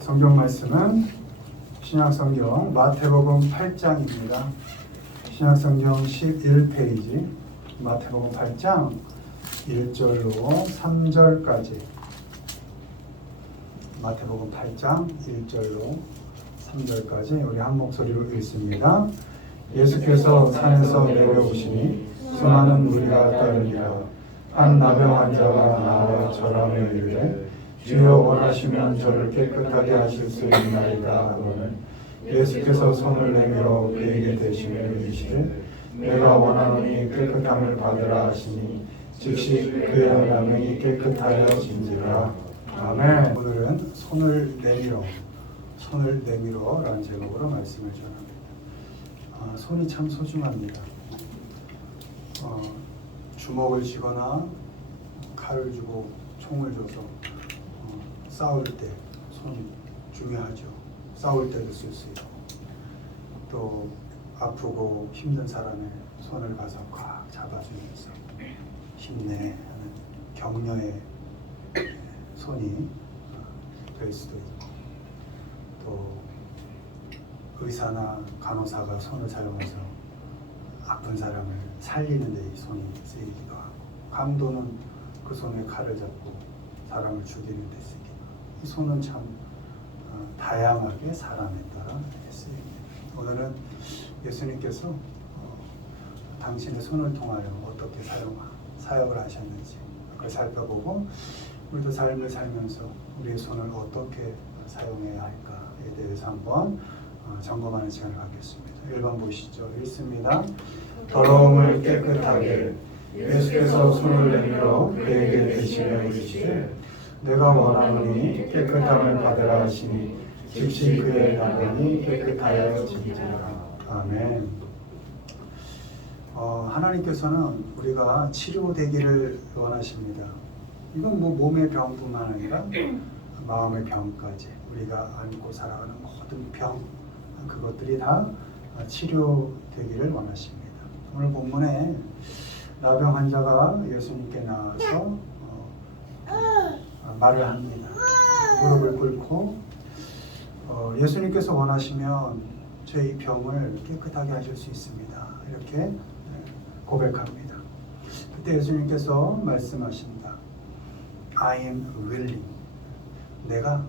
성경 말씀은 신약성경 마태복음 8장입니다. 신약성경 11페이지 마태복음 8장 1절로 3절까지 마태복음 8장 1절로 3절까지 우리 한 목소리로 읽습니다. 예수께서 산에서 내려오시니 수많은 무리가 따르니라. 한 나병 환자가 나와 절하며 이르되 주여 원하시면 저를 깨끗하게 하실 수 있나이다 하거늘 예수께서 손을 내밀어 그에게 대시며 이르시되 내가 원하노니 깨끗함을 받으라 하시니 즉시 그의 나병이 깨끗하여진지라. 아멘. 오늘은 손을 내밀어 라는 제목으로 말씀을 전합니다. 손이 참 소중합니다. 주먹을 쥐거나 칼을 주고 총을 줘서 싸울 때 손이 중요하죠. 싸울 때도 쓸 수 있고 또 아프고 힘든 사람의 손을 가서 꽉 잡아주면서 힘내 하는 격려의 손이 될 수도 있고 또 의사나 간호사가 손을 사용해서 아픈 사람을 살리는 데 이 손이 쓰이기도 하고 강도는 그 손에 칼을 잡고 사람을 죽이는 데 쓰이기도 하고 이 손은 참 다양하게 사람에 따라 쓰입니다. 오늘은 예수님께서 당신의 손을 통하여 어떻게 사역을 하셨는지 그걸 살펴보고 우리도 삶을 살면서 우리의 손을 어떻게 사용해야 할까에 대해서 한번 점검하는 시간을 갖겠습니다. 1번 보시죠. 읽습니다. 더러움을 깨끗하게 예수께서 손을 내밀어 그에게 대시며 이르시되 내가 원하노니 깨끗함을 받으라 하시니 즉시 그의 나병이 깨끗하여진지라. 아멘. 하나님께서는 우리가 치료되기를 원하십니다. 이건 몸의 병뿐만 아니라 마음의 병까지 우리가 안고 살아가는 모든 병 그것들이 다 치료되기를 원하십니다. 오늘 본문에 나병 환자가 예수님께 나와서 말을 합니다. 무릎을 꿇고 예수님께서 원하시면 저희 병을 깨끗하게 하실 수 있습니다. 이렇게 고백합니다. 그때 예수님께서 말씀하신다. I am willing. 내가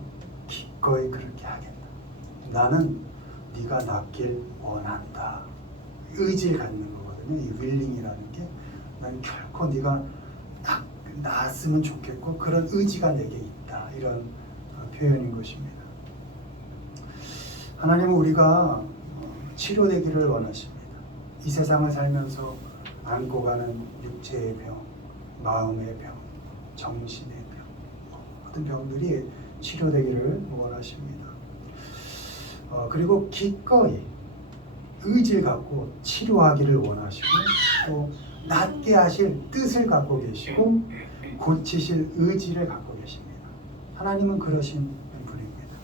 기꺼이 그렇게 하겠다. 나는 네가 낫길 원한다. 의지를 갖는 거거든요. 이 willing이라는 게 난 결코 네가 나았으면 좋겠고 그런 의지가 내게 있다. 이런 표현인 것입니다. 하나님은 우리가 치료되기를 원하십니다. 이 세상을 살면서 안고 가는 육체의 병, 마음의 병, 정신의 병, 모든 병들이 치료되기를 원하십니다. 그리고 기꺼이 의지를 갖고 치료하기를 원하시고 또 낫게 하실 뜻을 갖고 계시고 고치실 의지를 갖고 계십니다. 하나님은 그러신 분입니다.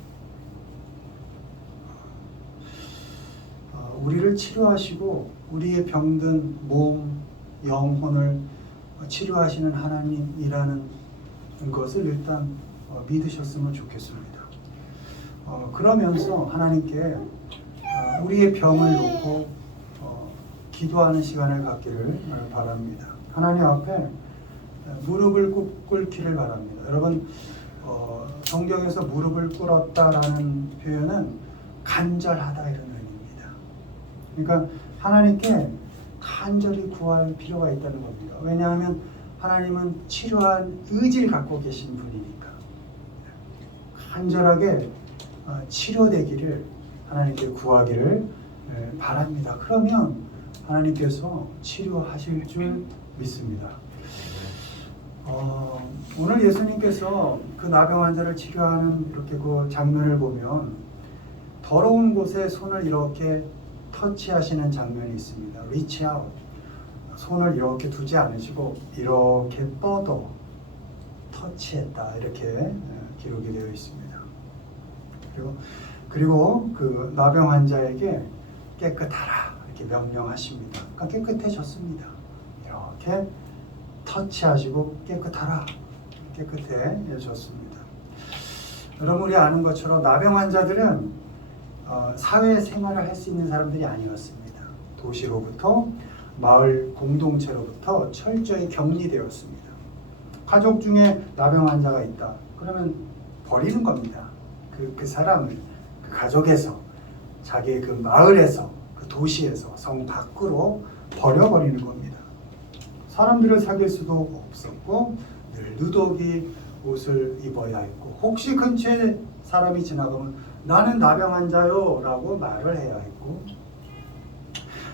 우리를 치료하시고 우리의 병든 몸, 영혼을 치료하시는 하나님이라는 것을 일단 믿으셨으면 좋겠습니다. 그러면서 하나님께 우리의 병을 놓고 기도하는 시간을 갖기를 바랍니다. 하나님 앞에 무릎을 꿇기를 바랍니다. 여러분 성경에서 무릎을 꿇었다라는 표현은 간절하다 이런 의미입니다. 그러니까 하나님께 간절히 구할 필요가 있다는 겁니다. 왜냐하면 하나님은 치료한 의지를 갖고 계신 분이니까 간절하게 치료되기를 하나님께 구하기를 바랍니다. 그러면 하나님께서 치료하실 줄 믿습니다. 오늘 예수님께서 그 나병 환자를 치료하는 이렇게 그 장면을 보면 더러운 곳에 손을 이렇게 터치하시는 장면이 있습니다. reach out. 손을 이렇게 두지 않으시고 이렇게 뻗어 터치했다 이렇게 기록이 되어 있습니다. 그리고 그 나병 환자에게 깨끗하라 이렇게 명령하십니다. 그러니까 깨끗해졌습니다. 이렇게 터치하시고 깨끗하라 깨끗해졌습니다. 여러분 우리 아는 것처럼 나병 환자들은 사회생활을 할 수 있는 사람들이 아니었습니다. 도시로부터 마을 공동체로부터 철저히 격리되었습니다. 가족 중에 나병 환자가 있다. 그러면 버리는 겁니다. 그 사람을 그 가족에서 자기의 그 마을에서 그 도시에서 성 밖으로 버려버리는 겁니다. 사람들을 사귈 수도 없었고 늘 누더기 옷을 입어야 했고 혹시 근처에 사람이 지나가면 나는 나병 환자요 라고 말을 해야 했고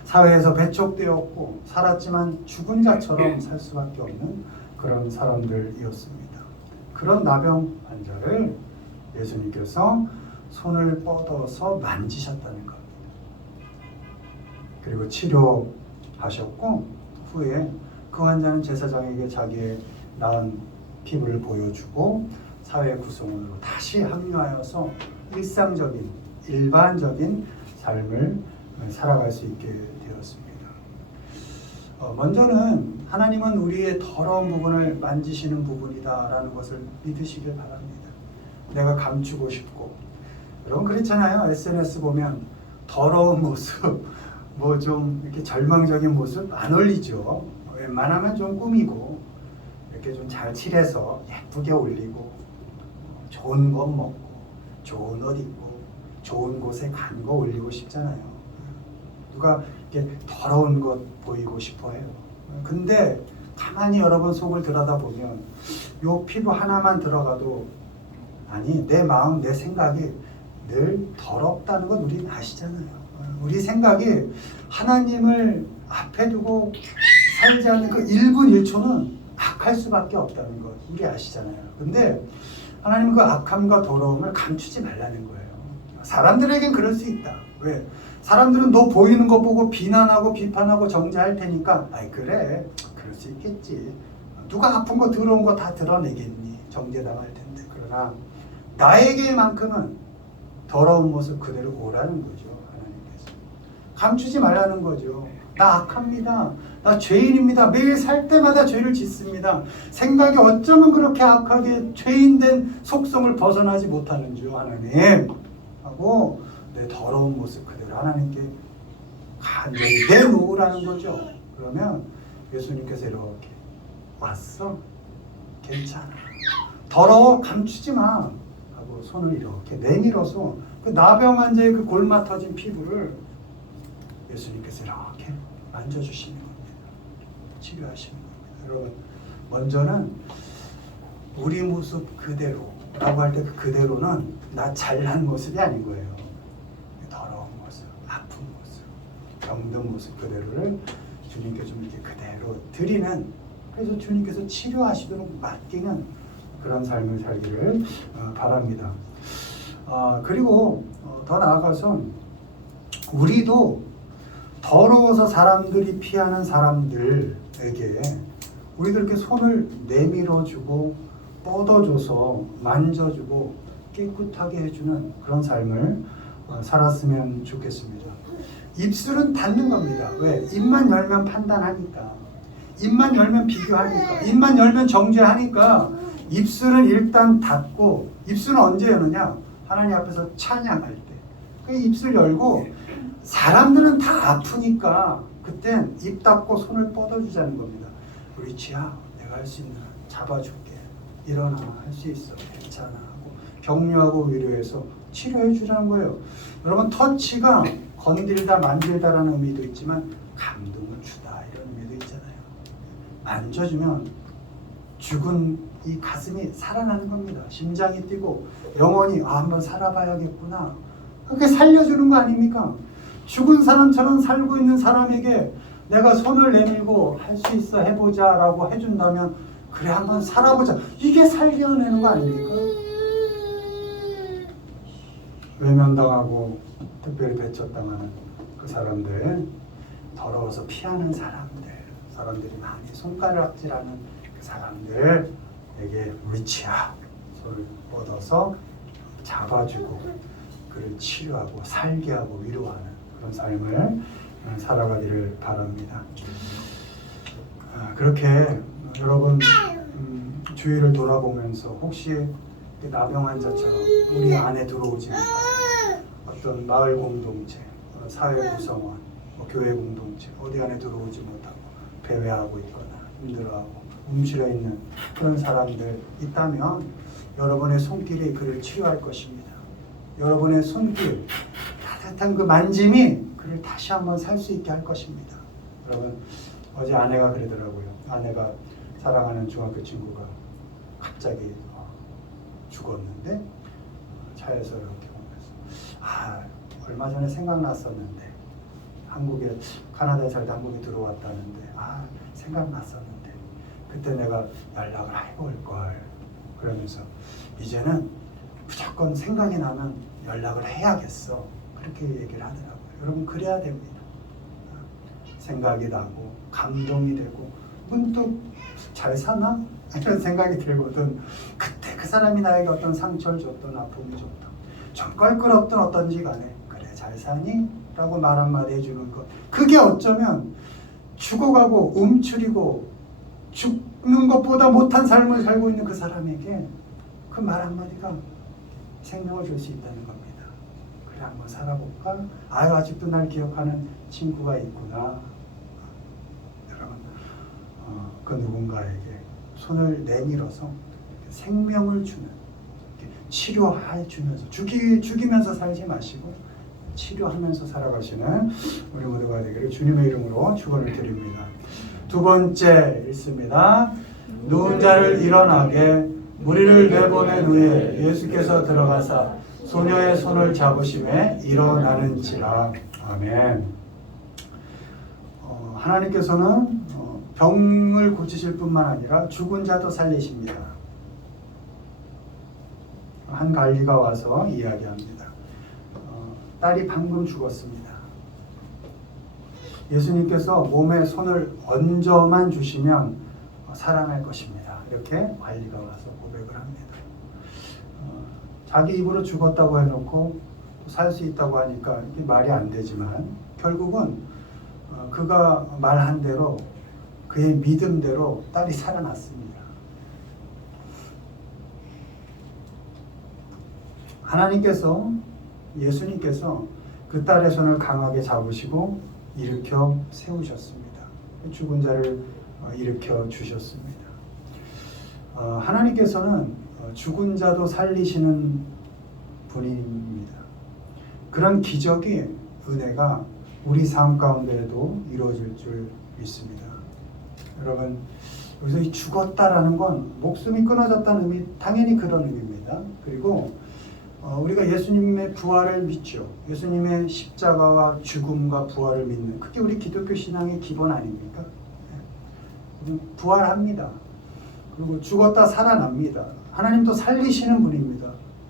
사회에서 배척되었고 살았지만 죽은 자처럼 살 수밖에 없는 그런 사람들이었습니다. 그런 나병 환자를 예수님께서 손을 뻗어서 만지셨다는 겁니다. 그리고 치료하셨고 후에 그 환자는 제사장에게 자기의 나은 피부를 보여주고 사회 구성원으로 다시 합류하여서 일상적인 일반적인 삶을 살아갈 수 있게 되었습니다. 먼저는 하나님은 우리의 더러운 부분을 만지시는 부분이다라는 것을 믿으시길 바랍니다. 내가 감추고 싶고 여러분 그렇잖아요. SNS 보면 더러운 모습 뭐 좀 이렇게 절망적인 모습 안 올리죠. 웬만하면 좀 꾸미고 이렇게 좀 잘 칠해서 예쁘게 올리고 좋은 것 먹고 좋은 옷 입고 좋은 곳에 간 거 올리고 싶잖아요. 누가 이렇게 더러운 것 보이고 싶어해요. 근데 가만히 여러분 속을 들여다보면 요 피부 하나만 들어가도 아니 내 마음 내 생각이 늘 더럽다는 건 우리는 아시잖아요. 우리 생각이 하나님을 앞에 두고 살지 않는 그 1분 1초는 악할 수밖에 없다는 것 우리 아시잖아요. 근데 하나님은 그 악함과 더러움을 감추지 말라는 거예요. 사람들에겐 그럴 수 있다. 왜? 사람들은 너 보이는 것 보고 비난하고 비판하고 정죄할 테니까 아이 그래 그럴 수 있겠지. 누가 아픈 거 더러운 거 다 드러내겠니? 정죄당할 텐데. 그러나 나에게만큼은 더러운 모습 그대로 오라는 거죠. 하나님께서. 감추지 말라는 거죠. 나 악합니다. 나 죄인입니다. 매일 살 때마다 죄를 짓습니다. 생각이 어쩌면 그렇게 악하게 죄인된 속성을 벗어나지 못하는 줄 하나님 하고 내 더러운 모습 그대로 하나님께 간절히 내놓으라는 거죠. 그러면 예수님께서 이렇게 왔어? 괜찮아. 더러워? 감추지 마. 하고 손을 이렇게 내밀어서 그 나병 환자의 그 골마 터진 피부를 예수님께서 이렇게 만져주시는 겁니다. 치료하시는 겁니다. 여러분 먼저는 우리 모습 그대로라고 할 때 그 그대로는 나 잘난 모습이 아닌 거예요. 더러운 모습, 아픈 모습, 병든 모습 그대로를 주님께 좀 이렇게 그대로 드리는 그래서 주님께서 치료하시도록 맡기는 그런 삶을 살기를 바랍니다. 그리고 더 나아가서 우리도 더러워서 사람들이 피하는 사람들에게 우리도 이렇게 손을 내밀어주고 뻗어줘서 만져주고 깨끗하게 해주는 그런 삶을 살았으면 좋겠습니다. 입술은 닫는 겁니다. 왜? 입만 열면 판단하니까, 입만 열면 비교하니까, 입만 열면 정죄하니까 입술은 일단 닫고, 입술은 언제 여느냐? 하나님 앞에서 찬양할 때. 그 입술 열고 사람들은 다 아프니까 그땐 입 닫고 손을 뻗어주자는 겁니다. 우리 지아 내가 할 수 있는 한 잡아줄게. 일어나 할 수 있어. 괜찮아 하고 격려하고 위로해서 치료해 주라는 거예요. 여러분 터치가 건들다 만들다라는 의미도 있지만 감동을 주다 이런 의미도 있잖아요. 만져주면 죽은 이 가슴이 살아나는 겁니다. 심장이 뛰고 영혼이 한번 살아봐야겠구나. 그렇게 살려주는 거 아닙니까? 죽은 사람처럼 살고 있는 사람에게 내가 손을 내밀고 할 수 있어 해보자 라고 해준다면 그래 한번 살아보자. 이게 살려내는 거 아닙니까? 외면당하고 특별히 배척당하는 그 사람들, 더러워서 피하는 사람들이 많이 손가락질하는 그 사람들에게 우리 지아 손을 뻗어서 잡아주고 그를 치료하고 살게 하고 위로하는 그런 삶을 살아가기를 바랍니다. 그렇게 여러분 주위를 돌아보면서 혹시 나병 환자처럼 우리 안에 들어오지 못하고 어떤 마을 공동체, 사회 구성원, 교회 공동체 어디 안에 들어오지 못하고 배회하고 있거나 힘들어하고 움츠려 있는 그런 사람들 있다면 여러분의 손길이 그를 치료할 것입니다. 여러분의 손길, 따뜻한 그 만짐이 그를 다시 한번 살 수 있게 할 것입니다. 여러분, 어제 아내가 그러더라고요. 아내가 사랑하는 중학교 친구가 갑자기 죽었는데 차에서 이렇게 오면서 얼마 전에 생각났었는데 한국에 카나다에 살다 한국에 들어왔다는데 생각났었는데 그때 내가 연락을 해볼 걸 그러면서 이제는 무조건 생각이 나면 연락을 해야겠어 그렇게 얘기를 하더라고요. 여러분 그래야 됩니다. 생각이 나고 감동이 되고 문득 잘 사나? 이런 생각이 들거든. 그때 그 사람이 나에게 어떤 상처를 줬던 아픔을 줬던 좀 껄끄럽던 어떤지 간에 그래 잘 사니? 라고 말 한마디 해주는 것 그게 어쩌면 죽어가고 움츠리고 죽는 것보다 못한 삶을 살고 있는 그 사람에게 그 말 한마디가 생명을 줄 수 있다는 겁니다. 그래 한번 살아볼까? 아직도 날 기억하는 친구가 있구나. 여러분 그 누군가에게 손을 내밀어서 생명을 주는 치료해 주면서 죽이면서 살지 마시고 치료하면서 살아가시는 우리 모두가 되기를 주님의 이름으로 축원을 드립니다. 두 번째 읽습니다. 누운 자를 일어나게 무리를 내보낸 후에 예수께서 들어가사 소녀의 손을 잡으심에 일어나는지라. 아멘. 하나님께서는 병을 고치실 뿐만 아니라 죽은 자도 살리십니다. 한 관리가 와서 이야기합니다. 딸이 방금 죽었습니다. 예수님께서 몸에 손을 얹어만 주시면 살아날 것입니다. 이렇게 관리가 와서 고백을 합니다. 자기 입으로 죽었다고 해놓고 살 수 있다고 하니까 이게 말이 안 되지만 결국은 그가 말한 대로 그의 믿음대로 딸이 살아났습니다. 하나님께서 예수님께서 그 딸의 손을 강하게 잡으시고 일으켜 세우셨습니다. 죽은 자를 일으켜 주셨습니다. 하나님께서는 죽은 자도 살리시는 분입니다. 그런 기적이 은혜가 우리 삶 가운데에도 이루어질 줄 믿습니다. 여러분 여기서 이 죽었다라는 건 목숨이 끊어졌다는 의미, 당연히 그런 의미입니다. 그리고 우리가 예수님의 부활을 믿죠. 예수님의 십자가와 죽음과 부활을 믿는 그게 우리 기독교 신앙의 기본 아닙니까? 부활합니다. 그리고 죽었다 살아납니다. 하나님도 살리시는 분입니다.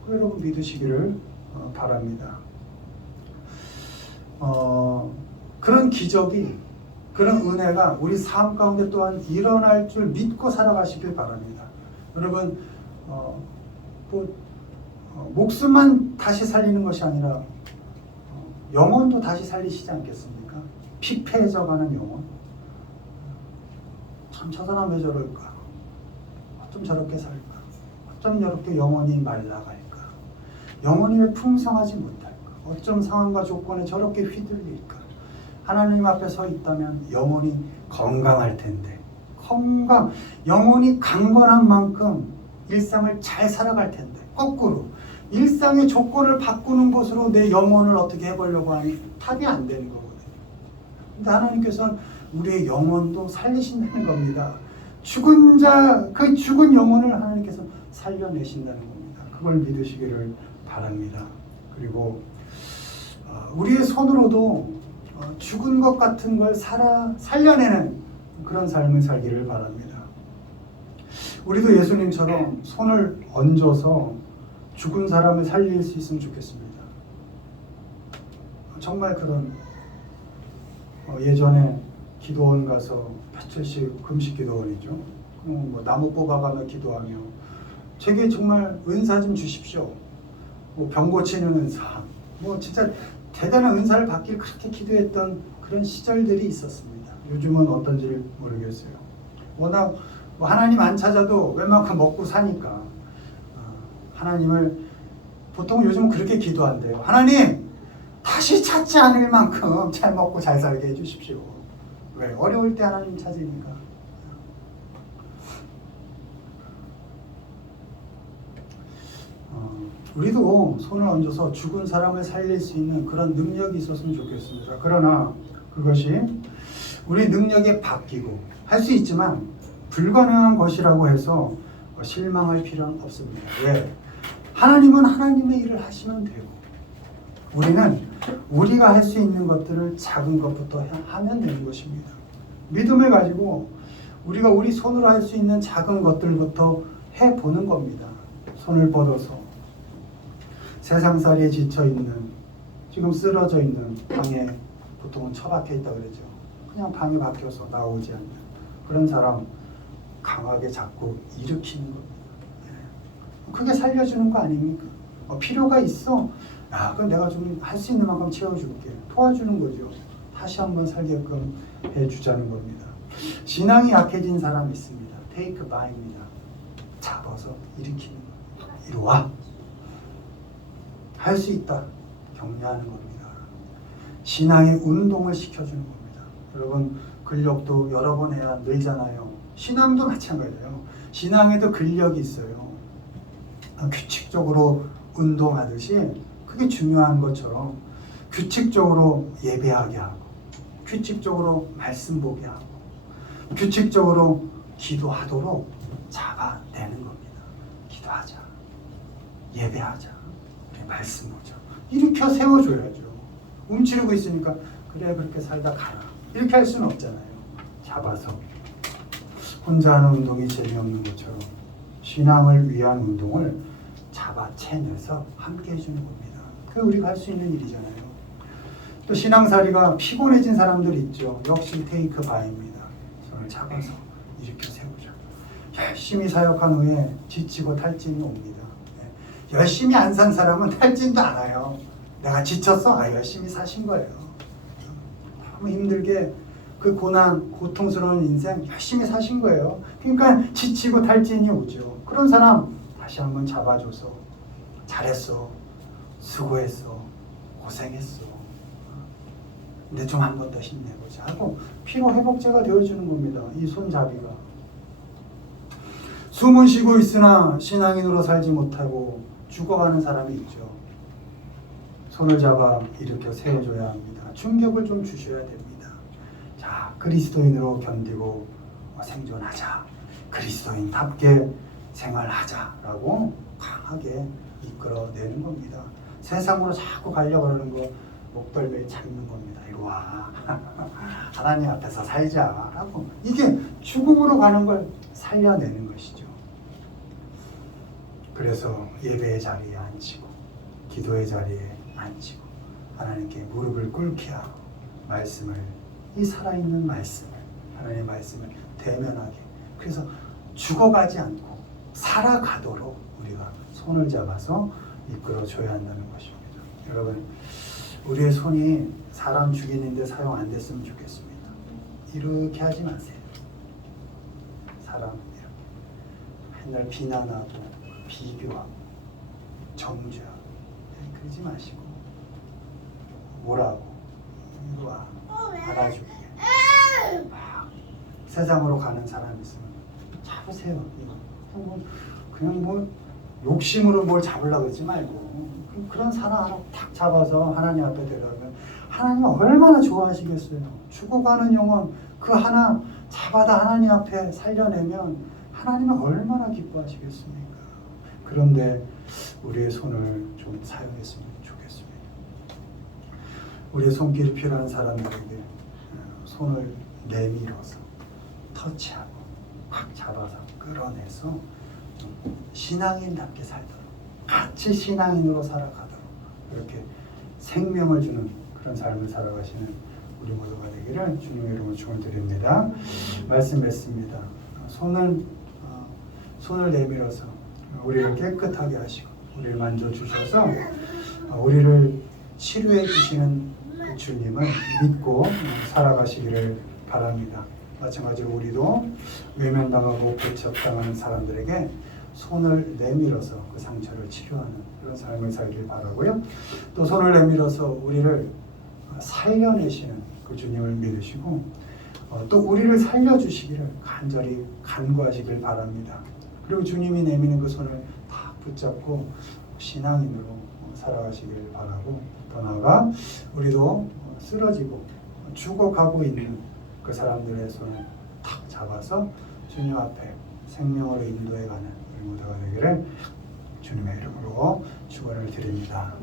여러분 믿으시기를 바랍니다. 그런 기적이 그런 은혜가 우리 삶 가운데 또한 일어날 줄 믿고 살아가시길 바랍니다. 여러분 목숨만 다시 살리는 것이 아니라 영혼도 다시 살리시지 않겠습니까? 피폐해져가는 영혼. 참 저 사람 왜 저럴까? 어쩜 저렇게 살까? 어쩜 저렇게 영혼이 말라갈까? 영혼이 왜 풍성하지 못할까? 어쩜 상황과 조건에 저렇게 휘둘릴까? 하나님 앞에 서 있다면 영혼이 건강할 텐데 영혼이 강건한 만큼 일상을 잘 살아갈 텐데 거꾸로 일상의 조건을 바꾸는 것으로 내 영혼을 어떻게 해보려고 하니 답이 안 되는 거거든요. 근데 하나님께서는 우리의 영혼도 살리신다는 겁니다. 죽은 영혼을 하나님께서 살려내신다는 겁니다. 그걸 믿으시기를 바랍니다. 그리고 우리의 손으로도 죽은 것 같은 걸 살려내는 그런 삶을 살기를 바랍니다. 우리도 예수님처럼 손을 얹어서 죽은 사람을 살릴 수 있으면 좋겠습니다. 정말 그런 예전에 기도원 가서 며칠씩 금식 기도원이죠. 나무 뽑아가며 기도하며 제게 정말 은사 좀 주십시오. 병 고치는 은사. 진짜 대단한 은사를 받길 그렇게 기도했던 그런 시절들이 있었습니다. 요즘은 어떤지를 모르겠어요. 워낙 하나님 안 찾아도 웬만큼 먹고 사니까 하나님을 보통 요즘 그렇게 기도한대요. 하나님, 다시 찾지 않을 만큼 잘 먹고 잘 살게 해주십시오. 왜? 어려울 때 하나님 찾으니까. 우리도 손을 얹어서 죽은 사람을 살릴 수 있는 그런 능력이 있었으면 좋겠습니다. 그러나 그것이 우리 능력에 바뀌고 할 수 있지만 불가능한 것이라고 해서 실망할 필요는 없습니다. 왜? 하나님은 하나님의 일을 하시면 되고 우리는 우리가 할 수 있는 것들을 작은 것부터 하면 되는 것입니다. 믿음을 가지고 우리가 우리 손으로 할 수 있는 작은 것들부터 해보는 겁니다. 손을 뻗어서 세상살이에 지쳐있는, 지금 쓰러져 있는 방에 보통은 처박혀 있다 그러죠. 그냥 방에 박혀서 나오지 않는 그런 사람 강하게 잡고 일으키는 겁니다. 그게 살려주는 거 아닙니까? 필요가 있어. 야, 그럼 내가 좀 할 수 있는 만큼 채워줄게. 도와주는 거죠. 다시 한번 살게끔 해주자는 겁니다. 신앙이 약해진 사람이 있습니다. 테이크 바입니다. 잡아서 일으키는 겁니다. 이리 와. 할 수 있다. 격려하는 겁니다. 신앙의 운동을 시켜주는 겁니다. 여러분, 근력도 여러 번 해야 늘잖아요. 신앙도 마찬가지예요. 신앙에도 근력이 있어요. 규칙적으로 운동하듯이 그게 중요한 것처럼 규칙적으로 예배하게 하고 규칙적으로 말씀 보게 하고 규칙적으로 기도하도록 잡아내는 겁니다. 기도하자. 예배하자. 말씀 보자. 일으켜 세워줘야죠. 움츠리고 있으니까 그래 그렇게 살다 가라. 이렇게 할 수는 없잖아요. 잡아서. 혼자 하는 운동이 재미없는 것처럼 신앙을 위한 운동을 잡아채내서 함께 해주는 겁니다. 그게 우리가 할 수 있는 일이잖아요. 또 신앙살이가 피곤해진 사람들 있죠. 역시 테이크 바입니다. 손을 잡아서 일으켜 세우자. 열심히 사역한 후에 지치고 탈진이 옵니다. 열심히 안 산 사람은 탈진도 안 와요. 내가 지쳤어? 열심히 사신 거예요. 너무 힘들게 그 고난, 고통스러운 인생 열심히 사신 거예요. 그러니까 지치고 탈진이 오죠. 그런 사람 다시 한번 잡아줘서 잘했어, 수고했어, 고생했어. 근데 좀 한 번 더 힘내보자 하고 피로회복제가 되어주는 겁니다. 이 손잡이가. 숨은 쉬고 있으나 신앙인으로 살지 못하고 죽어가는 사람이 있죠. 손을 잡아 일으켜 세워줘야 합니다. 충격을 좀 주셔야 됩니다. 자, 그리스도인으로 견디고 생존하자. 그리스도인답게 생활하자라고 강하게 이끌어내는 겁니다. 세상으로 자꾸 가려고 하는 거 목덜미에 잡는 겁니다. 이리 와. 하나님 앞에서 살자라고. 이게 죽음으로 가는 걸 살려내는 것이죠. 그래서 예배의 자리에 앉히고 기도의 자리에 앉히고 하나님께 무릎을 꿇게 하고 말씀을, 이 살아있는 말씀을, 하나님의 말씀을 대면하게, 그래서 죽어가지 않고 살아가도록 우리가 손을 잡아서 이끌어줘야 한다는 것입니다. 여러분, 우리의 손이 사람 죽이는데 사용 안 됐으면 좋겠습니다. 이렇게 하지 마세요. 사람 이렇게 맨날 비난하고 비교하고 정죄하고 그러지 마시고 뭐라고 이리 와 안아주게 막 세상으로 가는 사람이 있으면 잡으세요. 이거 그냥 뭐 욕심으로 뭘 잡으려고 하지 말고 그런 사람 하나 탁 잡아서 하나님 앞에 데려가면 하나님 얼마나 좋아하시겠어요. 죽어가는 영혼 그 하나 잡아다 하나님 앞에 살려내면 하나님은 얼마나 기뻐하시겠습니까. 그런데 우리의 손을 좀 사용했으면 좋겠습니다. 우리의 손길이 필요한 사람들에게 손을 내밀어서 터치하고 확 잡아서 끌어내서 좀 신앙인답게 살도록, 같이 신앙인으로 살아가도록 그렇게 생명을 주는 그런 삶을 살아가시는 우리 모두가 되기를 주님의 이름으로 축원드립니다. 말씀 맺습니다. 손을 내밀어서 우리를 깨끗하게 하시고 우리를 만져주셔서 우리를 치료해 주시는 그 주님을 믿고 살아가시기를 바랍니다. 마찬가지로 우리도 외면당하고 배척당하는 사람들에게 손을 내밀어서 그 상처를 치료하는 그런 삶을 살길 바라고요. 또 손을 내밀어서 우리를 살려내시는 그 주님을 믿으시고 또 우리를 살려주시기를 간절히 간구하시길 바랍니다. 그리고 주님이 내미는 그 손을 다 붙잡고 신앙인으로 살아가시길 바라고, 더 나아가 우리도 쓰러지고 죽어가고 있는 그 사람들의 손을 탁 잡아서 주님 앞에 생명으로 인도해가는 우리 모두가 되기를 주님의 이름으로 축원을 드립니다.